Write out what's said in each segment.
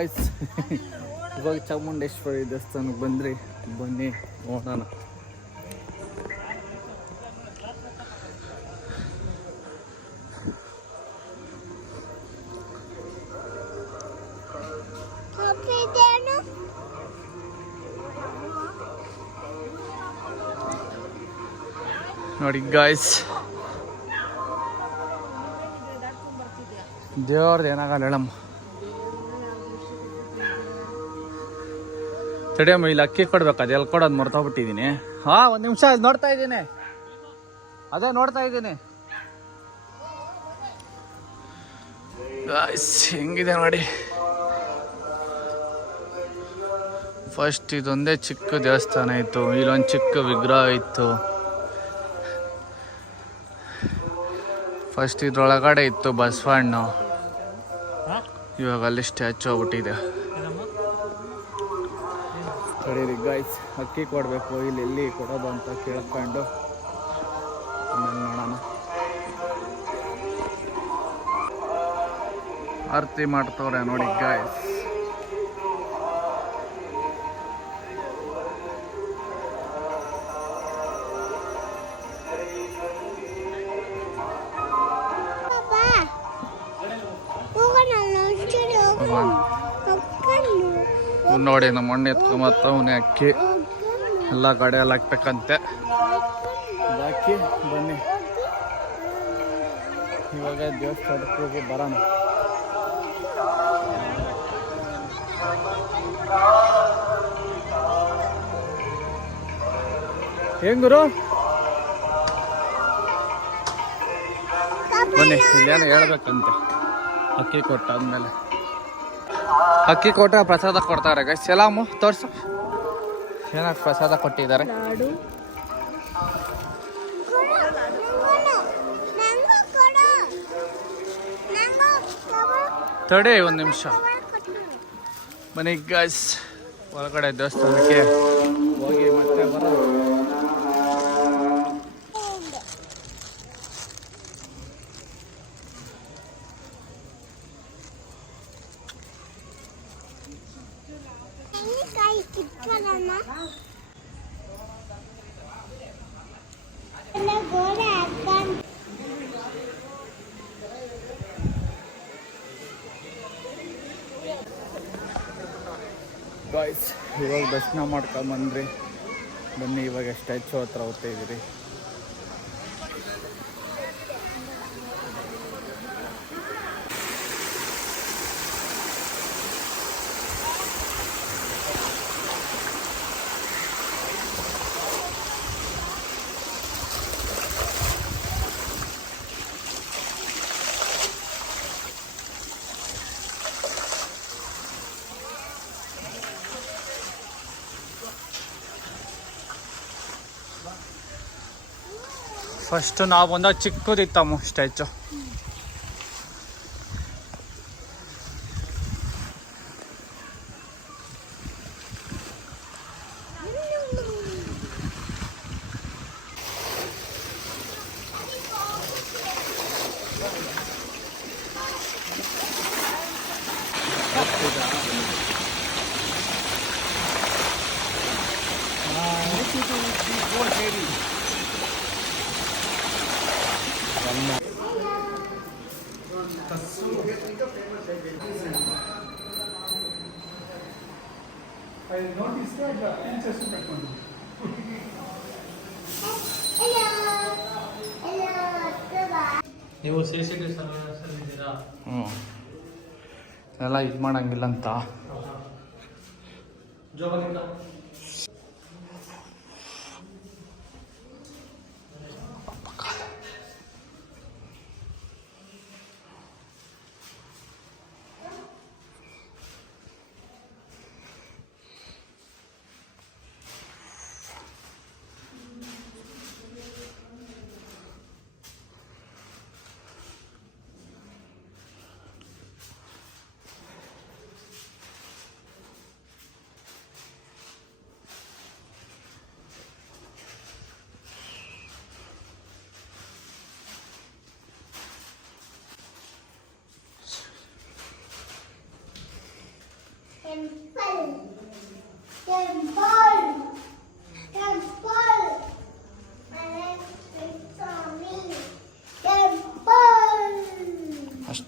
Guys ಇವಾಗ ಚಾಮುಂಡೇಶ್ವರಿ ದೇವಸ್ಥಾನಕ್ಕೆ ಬಂದ್ರಿ, ಬನ್ನಿ ನೋಡೋಣ. ನೋಡಿ ಗಾಯ್ಸ್, ದೇವ್ರದ್ದು ಏನಾಗಲ್ಲ ಹೇಳಮ್ಮ. ತಡಿಯಮ್ಮ, ಇಲ್ಲಿ ಅಕ್ಕಿ ಕೊಡ್ಬೇಕು, ಅದು ಎಲ್ಲಿ ಕೊಡೋದು ಮರ್ತೋಗ್ಬಿಟ್ಟಿದ್ದೀನಿ. ಒಂದು ನಿಮಿಷ ನೋಡ್ತಾ ಇದ್ದೀನಿ, ಅದೇ ನೋಡ್ತಾ ಇದ್ದೀನಿ ಗಾಯ್ಸ್. ಹೆಂಗಿದೆ ನೋಡಿ. ಫಸ್ಟ್ ಇದೊಂದೇ ಚಿಕ್ಕ ದೇವಸ್ಥಾನ ಇತ್ತು, ಇಲ್ಲೊಂದು ಚಿಕ್ಕ ವಿಗ್ರಹ ಇತ್ತು. ಫಸ್ಟ್ ಇದ್ರೊಳಗಡೆ ಇತ್ತು ಬಸವಣ್ಣ, ಇವಾಗ ಅಲ್ಲಿ ಸ್ಟ್ಯಾಚು ಆಗ್ಬಿಟ್ಟಿದೆ. ಕಡೀರಿ ಗಾಯ್ಸ್, ಅಕ್ಕಿ ಕೊಡಬೇಕು, ಇಲ್ಲಿ ಎಲ್ಲಿ ಕೊಡೋದು ಅಂತ ಕೇಳ್ಕೊಂಡು ಆಮೇಲೆ ನೋಡೋಣ. ಆರತಿ ಮಾಡ್ತವ್ರೆ ನೋಡಿ ಗಾಯ್ಸ್. ನೋಡಿ ನಮ್ಮ ಅಣ್ಣ ಎತ್ಕೊಂಬತ್ತವನೇ ಅಕ್ಕಿ ಎಲ್ಲ ಕಡೆ ಎಲ್ಲ ಹಾಕ್ಬೇಕಂತೆ. ಹಾಕಿ ಬನ್ನಿ, ಇವಾಗ ದೇವಸ್ಥಾನಕ್ಕೆ ಹೋಗಿ ಬರೋಣ. ಹೆಂಗುರು ಬನ್ನಿ, ಇಲ್ಲೇನೋ ಹೇಳ್ಬೇಕಂತೆ. ಅಕ್ಕಿ ಕೊಟ್ಟಾದ್ಮೇಲೆ ಅಕ್ಕಿ ಕೊಟ್ಟರೆ ಪ್ರಸಾದ ಕೊಡ್ತಾರೆ ಗೈಸ್. ಸಲಾಮು ತೋರ್ಸು, ಏನಕ್ಕೆ ಪ್ರಸಾದ ಕೊಟ್ಟಿದ್ದಾರೆ. ತಡೆ ಒಂದು ನಿಮಿಷ, ಬನ್ನಿ ಗೈಸ್ ಒಳಗಡೆ ದೇವಸ್ಥಾನಕ್ಕೆ ಹೋಗಿ ಮತ್ತೆ ಬರೋಣ. ಗಾಯ್ಸ್ ಇವಾಗ ದರ್ಶನ ಮಾಡ್ಕೊಂಬಂದ್ರಿ, ಬನ್ನಿ ಇವಾಗ ಸ್ಟ್ಯಾಚು ಹತ್ರ ಹೋಗ್ತಾ ಇದ್ದೀರಿ. ಫಸ್ಟ್ ನಾವು ಬಂದಾಗ ಚಿಕ್ಕದಿತ್ತಮ್ಮ ಸ್ಟ್ಯಾಚು. ನೀವು CCTV ಸರ್ವಿಸಲ್ಲಿದ್ದೀರಾ? ಎಲ್ಲ ಇದು ಮಾಡಂಗಿಲ್ಲ ಅಂತ.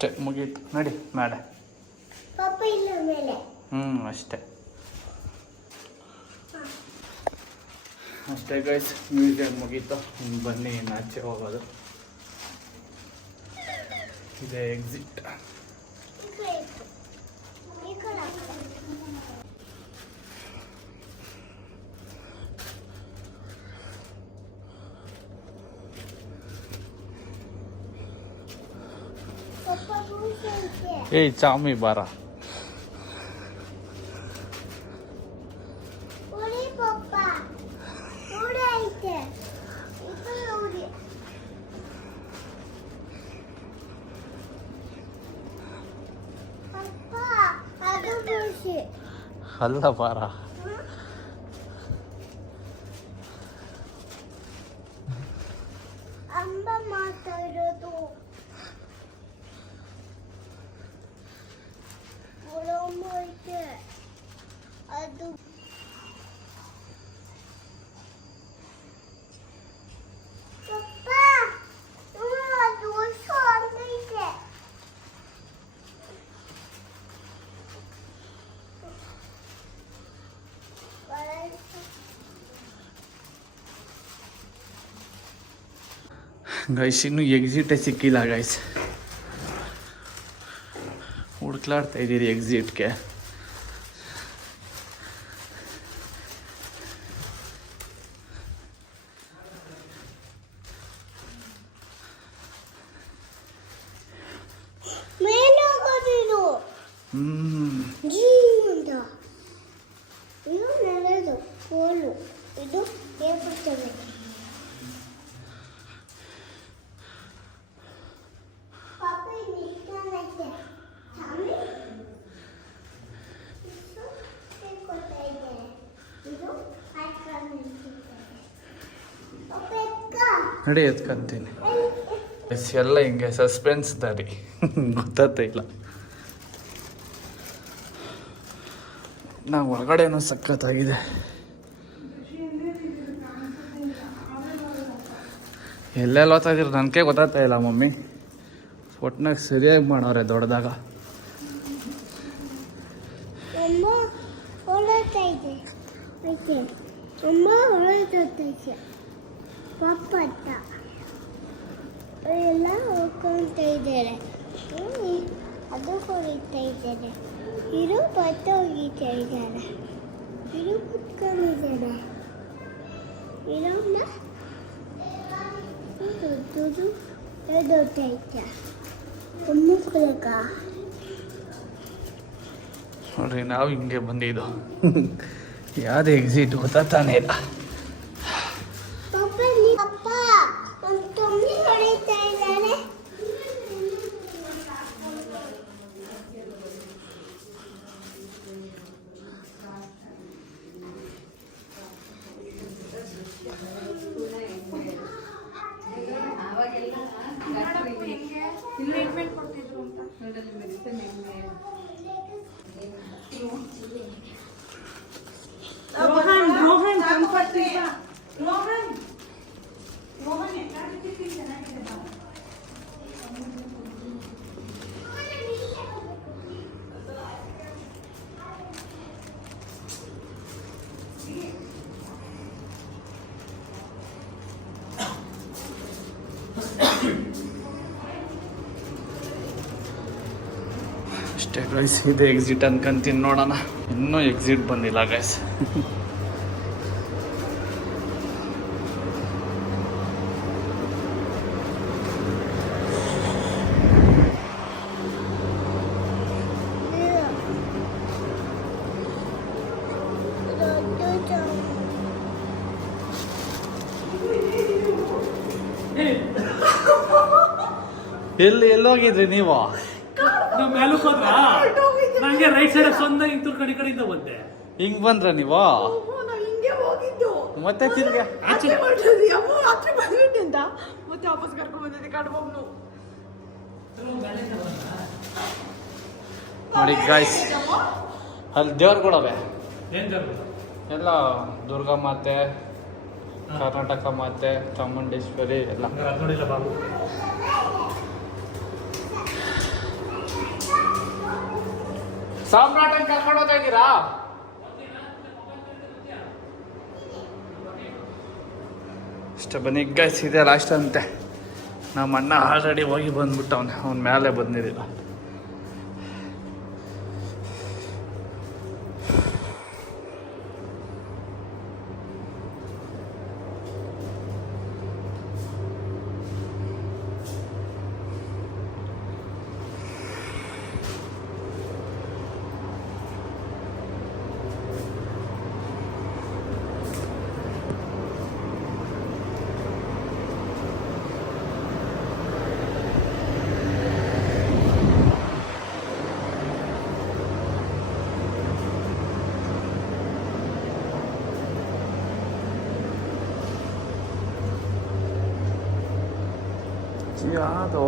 ಅಷ್ಟೇ ಮುಗೀತು ನಡಿ ಮೇಡ. ಪಾಪ ಇಲ್ಲ ಮೇಲೆ. ಅಷ್ಟೇ ಅಷ್ಟೇ ಗೈಸ್, ಮ್ಯೂಸಿಯಂ ಮುಗೀತು. ಬನ್ನಿ ಇನ್ನು ಆಚೆ ಹೋಗೋದು. ಇದೆ ಎಕ್ಸಿಟ್. ಏಯ್ ಚಾಮಿ ಬಾರ. ಅಲ್ಲ ಬಾರ. ಅಂಬ ಮಾತಾಡೋದು ಅದು ಗೈಸ್ ಇನ್ನೂ ಎಕ್ಸಿಟೇ ಸಿಕ್ಕಿಲ್ಲ ಗೈಸ್. ಹುಡುಕ್ಲಾಡ್ತಾ ಇದ್ದೀರಿ ಎಕ್ಸಿಟ್ಗೆ. ಮೇಲೆ ಹೋಗೋದಿದು ಜೀವಂತ ಇದು ನೆಲದು ಕೋಲು, ಇದು ಏರ್ಪಡ್ತವೆ. ನಡಿ ಎತ್ಕೊಂತೀನಿ. ಎಲ್ಲ ಹಿಂಗೆ ಸಸ್ಪೆನ್ಸ್ ದಾರಿ ಗೊತ್ತಾಗ್ತಾ ಇಲ್ಲ. ನಾವು ಒಳಗಡೆನೂ ಸಖತ್ತಾಗಿದೆ. ಎಲ್ಲೆಲ್ಲ ಓದ್ತಾ ಇದ್ದೀರಿ ನನಗೆ ಗೊತ್ತಾಗ್ತಾ ಇಲ್ಲ ಮಮ್ಮಿ. ಒಟ್ನಾಗ ಸರಿಯಾಗಿ ಮಾಡೋರೆ ದೊಡ್ಡದಾಗ. ಅಮ್ಮ ಹೊರತೈತೆ ಐತೆ, ಅಮ್ಮ ಹೊರತೈತೆ ಪಾಪ ಅಂತ ಎಲ್ಲ ಹೋಗ್ಕೊಂತ ಇದ್ದಾರೆ. ಅದು ಹೊರಿತಾ ಇದ್ದಾರೆ. ಇರು ಬತ್ತ ಹೋಗಿತಾ ಇದ್ದಾರೆ. ಇರು ಕುತ್ಕೊಂಡಿದ್ದಾರೆ. ಇರೋನ್ನ ದೊಡ್ಡದು ದೊಡ್ಡೈತೆ. ಮುಕ್ಕಳಕ ನೋಡ್ರಿ ನಾವು ಹಿಂಗೆ ಬಂದಿದ್ದು. ಯಾವ್ದು ಎಕ್ಸಿಟ್ ಗೊತ್ತಾಗ್ತಾನೆ ಇಲ್ಲ. ಅಪ್ಪ ಒಂದು ತೊಂಬಿ ಹೊಡಿತಾ ಇದ್ದಾರೆ. ಅಷ್ಟೇ ಗೈಸ್, ಇದೆ ಎಕ್ಸಿಟ್ ಅನ್ಕೊಂತೀನಿ. ನೋಡೋಣ, ಇನ್ನೂ ಎಕ್ಸಿಟ್ ಬಂದಿಲ್ಲ ಗೈಸ್. ಎಲ್ಲೋಗಿದ್ರಿ ನೀವು? ನಾವು ಮೇಲಕ್ಕೆ ಹೋದ್ರ ನಂಗೆ ರೈಟ್ ಸೈಡ್ ಸ್ವಂತ ಹಿಂಗ್ ತುರ್ಕಡಿ ಕಡೆಯಿಂದ ಬಂದೆ. ಹಿಂಗ್ ಬಂದ್ರ ನೀವು? ಮತ್ತೆ ತಿರ್ಗ ಮತ್ತೆ ವಾಪಸ್ ಕರ್ಕೊಂಡ್ ಬಂದಿದ್ದೆ ಕಡ್ಬೊಬ್ನು. ನೋಡಿ ಗಾಯ್ಸ್, ಅಲ್ಲಿ ದೇವ್ರುಗಳವೆ ಏನ್ ದೇವ್ರು? ಎಲ್ಲ ದುರ್ಗಾ ಮಾತೆ, ಕರ್ನಾಟಕ ಮಾತೆ, ಚಾಮುಂಡೇಶ್ವರಿ ಎಲ್ಲ. ನೋಡಿಲ್ಲ ಬಾಬು. ಸಾಮ್ರಾಟನ್ ಕರ್ಕೊಂಡು ಹೋಗ್ತಾ ಇದ್ದೀರಾ? ಅಷ್ಟೇ ಬನ್ನಿ ಗೈಸ್, ಇದೆ ಲಾಸ್ಟ್ ಅಂತೆ. ನಮ್ಮ ಅಣ್ಣ ಆಲ್ರೆಡಿ ಹೋಗಿ ಬಂದ್ಬಿಟ್ಟವನೆ, ಅವ್ನ ಮೇಲೆ ಬಂದಿರಲಿಲ್ಲ. ಯಾವ್ದೋ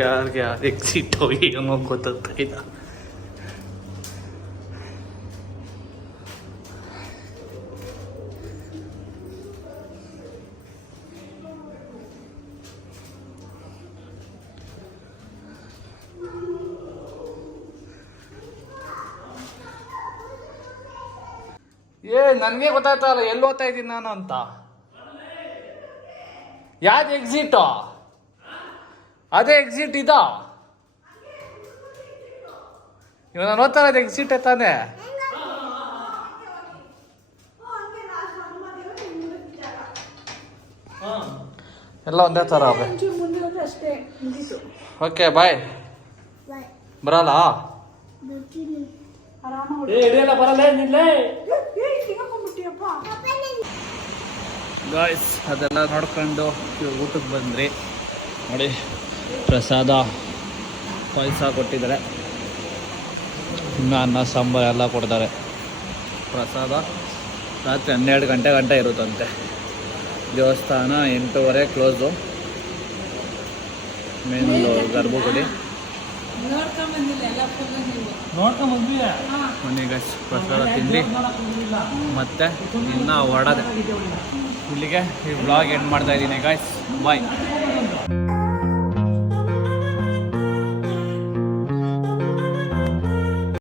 ಯಾರಿಗೆ ಯಾರು ಎಕ್ಸಿಟ್ ಹೋಗಿ ಏನೋ ಗೊತ್ತಾಗ್ತಾ ಇಲ್ಲ. ನನಗೆ ಗೊತ್ತಾಯ್ತಲ್ಲ ಎಲ್ಲಿ ಓದ್ತಾ ಇದ್ದೀನಿ ನಾನು ಅಂತ. ಯಾವ್ದು ಎಕ್ಸಿಟ್? ಅದೇ ಎಕ್ಸಿಟ್ ಇದಾ? ಇವಾಗ ನಾನು ಓದ್ತಾ ಇರೋದು ಎಕ್ಸಿಟ್ ತಾನೆ. ಎಲ್ಲ ಒಂದೇ ಥರ ಅವೆ. Okay bye. ಬರಲ್ಲ ಗಾಯ್ಸ್. ಅದೆಲ್ಲ ನೋಡ್ಕೊಂಡು ಊಟಕ್ಕೆ ಬಂದ್ರಿ. ನೋಡಿ ಪ್ರಸಾದ ಪಾಯಸ ಕೊಟ್ಟಿದ್ದಾರೆ, ಇನ್ನು ಅನ್ನ ಸಾಂಬಾರು ಎಲ್ಲ ಕೊಡ್ತಾರೆ. ಪ್ರಸಾದ ರಾತ್ರಿ 12 ಗಂಟೆ ಇರುತ್ತಂತೆ. ದೇವಸ್ಥಾನ 8:30 ಕ್ಲೋಸು. ಮೇನ್ ಗರ್ಭಗುಡಿ ಮನೆಗೆ ಪ್ರಸಾದ ತಿಂದು ಮತ್ತೆ ಇನ್ನು ಹೊರಡೋದೆ. ಇಲ್ಲಿಗೆ ಈ ವ್ಲಾಗ್ ಎಂಡ್ ಮಾಡ್ತಾ ಇದ್ದೀನಿ ಗಾಯ್ಸ್. ಬಾಯ್.